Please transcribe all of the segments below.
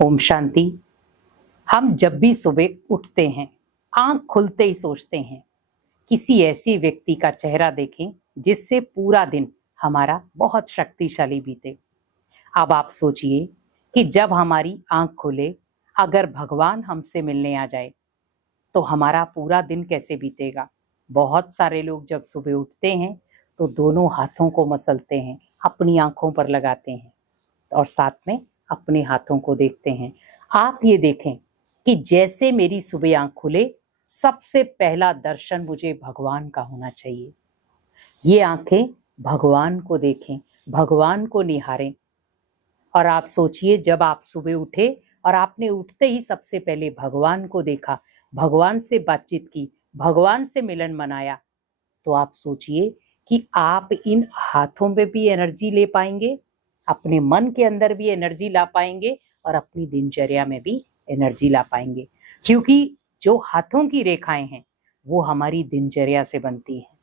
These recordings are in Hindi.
ओम शांति। हम जब भी सुबह उठते हैं, आंख खुलते ही सोचते हैं किसी ऐसी व्यक्ति का चेहरा देखें जिससे पूरा दिन हमारा बहुत शक्तिशाली बीते। अब आप सोचिए कि जब हमारी आंख खुले, अगर भगवान हमसे मिलने आ जाए तो हमारा पूरा दिन कैसे बीतेगा। बहुत सारे लोग जब सुबह उठते हैं तो दोनों हाथों को मसलते हैं, अपनी आंखों पर लगाते हैं और साथ में अपने हाथों को देखते हैं। आप ये देखें कि जैसे मेरी सुबह आंख खुले, सबसे पहला दर्शन मुझे भगवान का होना चाहिए। ये आंखें भगवान को देखें, भगवान को निहारें। और आप सोचिए, जब आप सुबह उठे और आपने उठते ही सबसे पहले भगवान को देखा, भगवान से बातचीत की, भगवान से मिलन मनाया, तो आप सोचिए कि आप इन हाथों में भी एनर्जी ले पाएंगे, अपने मन के अंदर भी एनर्जी ला पाएंगे और अपनी दिनचर्या में भी एनर्जी ला पाएंगे। क्योंकि जो हाथों की रेखाएं हैं वो हमारी दिनचर्या से बनती हैं,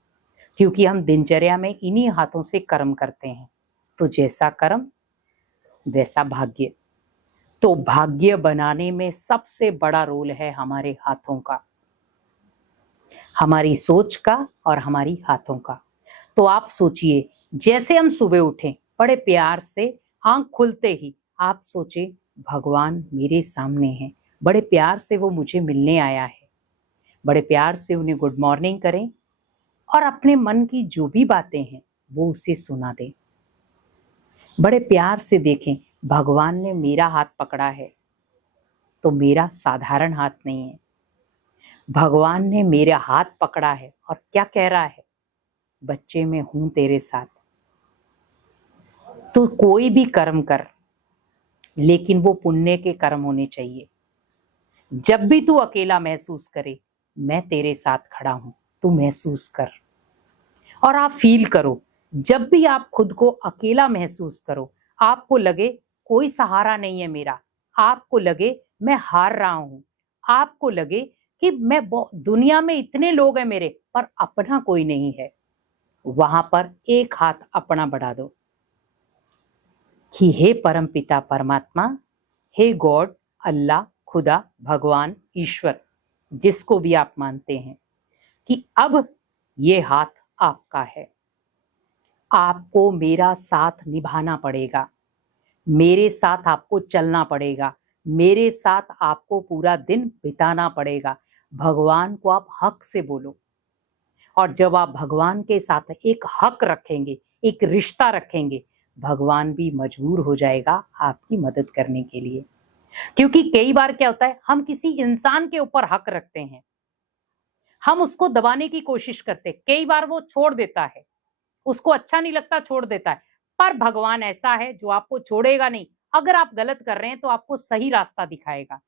क्योंकि हम दिनचर्या में इन्हीं हाथों से कर्म करते हैं। तो जैसा कर्म वैसा भाग्य। तो भाग्य बनाने में सबसे बड़ा रोल है हमारे हाथों का, हमारी सोच का और हमारी हाथों का। तो आप सोचिए, जैसे हम सुबह उठें, बड़े प्यार से आंख खुलते ही आप सोचे भगवान मेरे सामने हैं, बड़े प्यार से वो मुझे मिलने आया है। बड़े प्यार से उन्हें गुड मॉर्निंग करें और अपने मन की जो भी बातें हैं वो उसे सुना दें। बड़े प्यार से देखें, भगवान ने मेरा हाथ पकड़ा है तो मेरा साधारण हाथ नहीं है। भगवान ने मेरा हाथ पकड़ा है और क्या कह रहा है, बच्चे मैं हूं तेरे साथ। तो कोई भी कर्म कर, लेकिन वो पुण्य के कर्म होने चाहिए। जब भी तू अकेला महसूस करे, मैं तेरे साथ खड़ा हूं, तू महसूस कर। और आप फील करो, जब भी आप खुद को अकेला महसूस करो, आपको लगे कोई सहारा नहीं है मेरा, आपको लगे मैं हार रहा हूं, आपको लगे कि मैं दुनिया में इतने लोग हैं मेरे पर अपना कोई नहीं है, वहां पर एक हाथ अपना बढ़ा दो कि हे परम पिता परमात्मा, हे गॉड, अल्लाह, खुदा, भगवान, ईश्वर, जिसको भी आप मानते हैं, कि अब ये हाथ आपका है। आपको मेरा साथ निभाना पड़ेगा, मेरे साथ आपको चलना पड़ेगा, मेरे साथ आपको पूरा दिन बिताना पड़ेगा। भगवान को आप हक से बोलो। और जब आप भगवान के साथ एक हक रखेंगे, एक रिश्ता रखेंगे, भगवान भी मजबूर हो जाएगा आपकी मदद करने के लिए। क्योंकि कई बार क्या होता है, हम किसी इंसान के ऊपर हक रखते हैं, हम उसको दबाने की कोशिश करते हैं, कई बार वो छोड़ देता है, उसको अच्छा नहीं लगता, छोड़ देता है। पर भगवान ऐसा है जो आपको छोड़ेगा नहीं। अगर आप गलत कर रहे हैं तो आपको सही रास्ता दिखाएगा,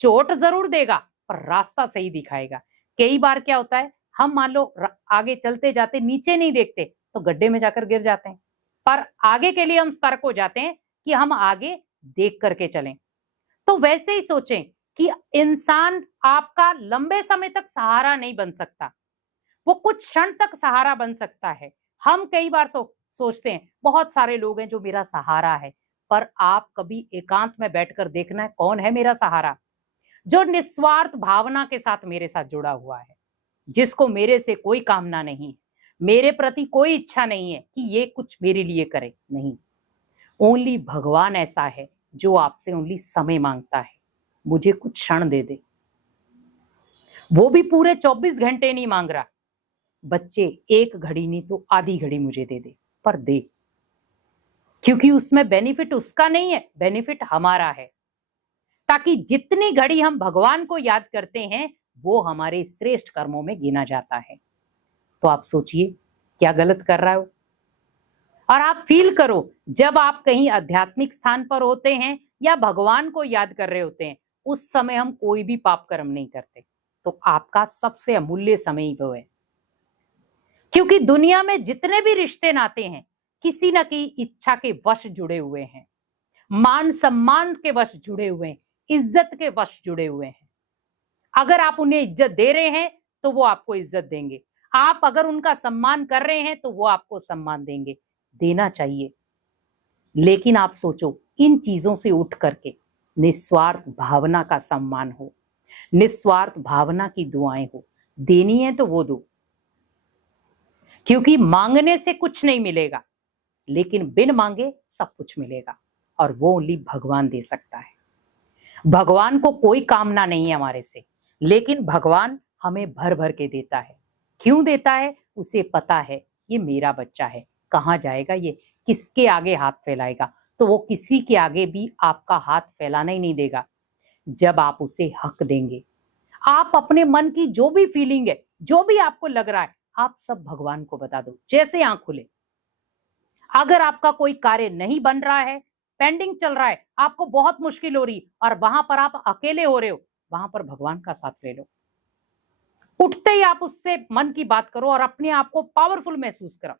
चोट जरूर देगा पर रास्ता सही दिखाएगा। कई बार क्या होता है, हम मान लो आगे चलते जाते नीचे नहीं देखते तो गड्ढे में जाकर गिर जाते हैं, पर आगे के लिए हम सतर्क हो जाते हैं कि हम आगे देख करके चलें। तो वैसे ही सोचें कि इंसान आपका लंबे समय तक सहारा नहीं बन सकता, वो कुछ क्षण तक सहारा बन सकता है। हम कई बार सोचते हैं बहुत सारे लोग हैं जो मेरा सहारा है, पर आप कभी एकांत में बैठकर देखना है कौन है मेरा सहारा, जो निस्वार्थ भावना के साथ मेरे साथ जुड़ा हुआ है, जिसको मेरे से कोई कामना नहीं, मेरे प्रति कोई इच्छा नहीं है कि ये कुछ मेरे लिए करे। नहीं, ओनली भगवान ऐसा है जो आपसे ओनली समय मांगता है, मुझे कुछ क्षण दे दे। वो भी पूरे 24 घंटे नहीं मांग रहा, बच्चे एक घड़ी नहीं तो आधी घड़ी मुझे दे दे, पर दे। क्योंकि उसमें बेनिफिट उसका नहीं है, बेनिफिट हमारा है। ताकि जितनी घड़ी हम भगवान को याद करते हैं वो हमारे श्रेष्ठ कर्मों में गिना जाता है। तो आप सोचिए क्या गलत कर रहा हो। और आप फील करो, जब आप कहीं आध्यात्मिक स्थान पर होते हैं या भगवान को याद कर रहे होते हैं, उस समय हम कोई भी पाप कर्म नहीं करते, तो आपका सबसे अमूल्य समय ही वो है। क्योंकि दुनिया में जितने भी रिश्ते नाते हैं, किसी न किसी इच्छा के वश जुड़े हुए हैं, मान सम्मान के वश जुड़े हुए हैं, इज्जत के वश जुड़े हुए हैं। अगर आप उन्हें इज्जत दे रहे हैं तो वो आपको इज्जत देंगे, आप अगर उनका सम्मान कर रहे हैं तो वो आपको सम्मान देंगे, देना चाहिए। लेकिन आप सोचो, इन चीजों से उठ करके निस्वार्थ भावना का सम्मान हो, निस्वार्थ भावना की दुआएं हो। देनी है तो वो दो, क्योंकि मांगने से कुछ नहीं मिलेगा, लेकिन बिन मांगे सब कुछ मिलेगा, और वो ओनली भगवान दे सकता है। भगवान को कोई कामना नहीं है हमारे से, लेकिन भगवान हमें भर भर के देता है। क्यों देता है? उसे पता है ये मेरा बच्चा है, कहाँ जाएगा ये, किसके आगे हाथ फैलाएगा, तो वो किसी के आगे भी आपका हाथ फैलाना ही नहीं देगा। जब आप उसे हक देंगे, आप अपने मन की जो भी फीलिंग है, जो भी आपको लग रहा है, आप सब भगवान को बता दो, जैसे आंख खुले। अगर आपका कोई कार्य नहीं बन रहा है, पेंडिंग चल रहा है, आपको बहुत मुश्किल हो रही, और वहां पर आप अकेले हो रहे हो, वहां पर भगवान का साथ ले लो। उठते ही आप उससे मन की बात करो और अपने आप को पावरफुल महसूस करो।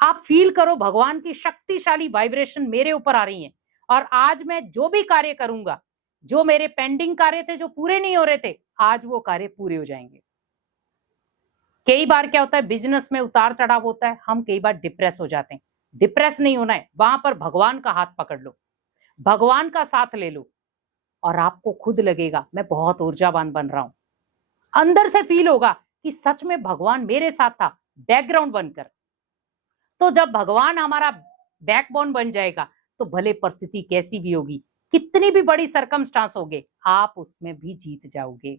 आप फील करो भगवान की शक्तिशाली वाइब्रेशन मेरे ऊपर आ रही है, और आज मैं जो भी कार्य करूंगा, जो मेरे पेंडिंग कार्य थे, जो पूरे नहीं हो रहे थे, आज वो कार्य पूरे हो जाएंगे। कई बार क्या होता है, बिजनेस में उतार चढ़ाव होता है, हम कई बार डिप्रेस हो जाते हैं। डिप्रेस नहीं होना है, वहां पर भगवान का हाथ पकड़ लो, भगवान का साथ ले लो, और आपको खुद लगेगा मैं बहुत ऊर्जावान बन रहा हूं। अंदर से फील होगा कि सच में भगवान मेरे साथ था, बैकग्राउंड बनकर। तो जब भगवान हमारा बैकबोन बन जाएगा, तो भले परिस्थिति कैसी भी होगी, कितनी भी बड़ी सरकमस्टांस होगे, आप उसमें भी जीत जाओगे।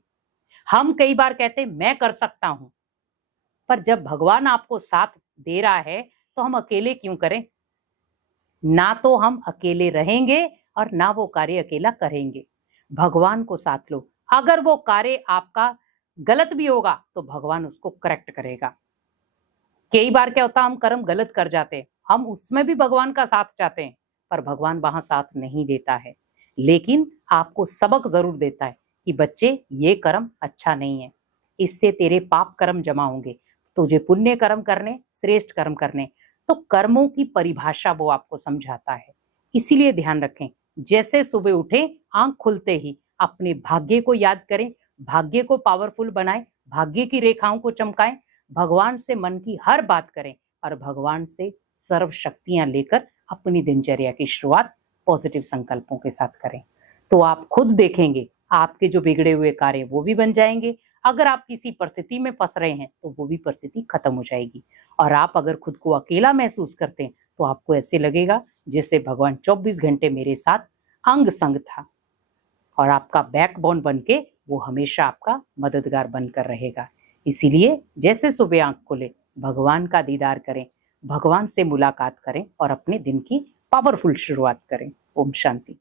हम कई बार कहते हैं मैं कर सकता हूं, पर जब भगवान आपको साथ दे रहा है, तो हम अकेले क्यों करें? ना तो हम अकेले रहेंगे, और ना वो कार्य अकेला करेंगे। भगवान को साथ लो। अगर वो कार्य आपका गलत भी होगा, तो भगवान उसको करेक्ट करेगा। कई बार क्या होता है, हम कर्म गलत कर जाते हैं, हम उसमें भी भगवान का साथ चाहते हैं, पर भगवान वहां साथ नहीं देता है, लेकिन आपको सबक जरूर देता है कि बच्चे ये कर्म अच्छा नहीं है, इससे तेरे पाप कर्म जमा होंगे, तुझे पुण्य कर्म करने, श्रेष्ठ कर्म करने। तो कर्मों की परिभाषा वो आपको समझाता है। इसीलिए ध्यान रखें, जैसे सुबह उठे, आंख खुलते ही अपने भाग्य को याद करें, भाग्य को पावरफुल बनाएं, भाग्य की रेखाओं को चमकाएं, भगवान से मन की हर बात करें, और भगवान से सर्व शक्तियां लेकर अपनी दिनचर्या की शुरुआत पॉजिटिव संकल्पों के साथ करें। तो आप खुद देखेंगे आपके जो बिगड़े हुए कार्य वो भी बन जाएंगे। अगर आप किसी परिस्थिति में फंस रहे हैं, तो वो भी परिस्थिति खत्म हो जाएगी। और आप अगर खुद को अकेला महसूस करते हैं, तो आपको ऐसे लगेगा जैसे भगवान 24 घंटे मेरे साथ अंग संग था, और आपका बैकबोन बन के वो हमेशा आपका मददगार बनकर रहेगा। इसीलिए जैसे सुबह आंख खोले, भगवान का दीदार करें, भगवान से मुलाकात करें, और अपने दिन की पावरफुल शुरुआत करें। ओम शांति।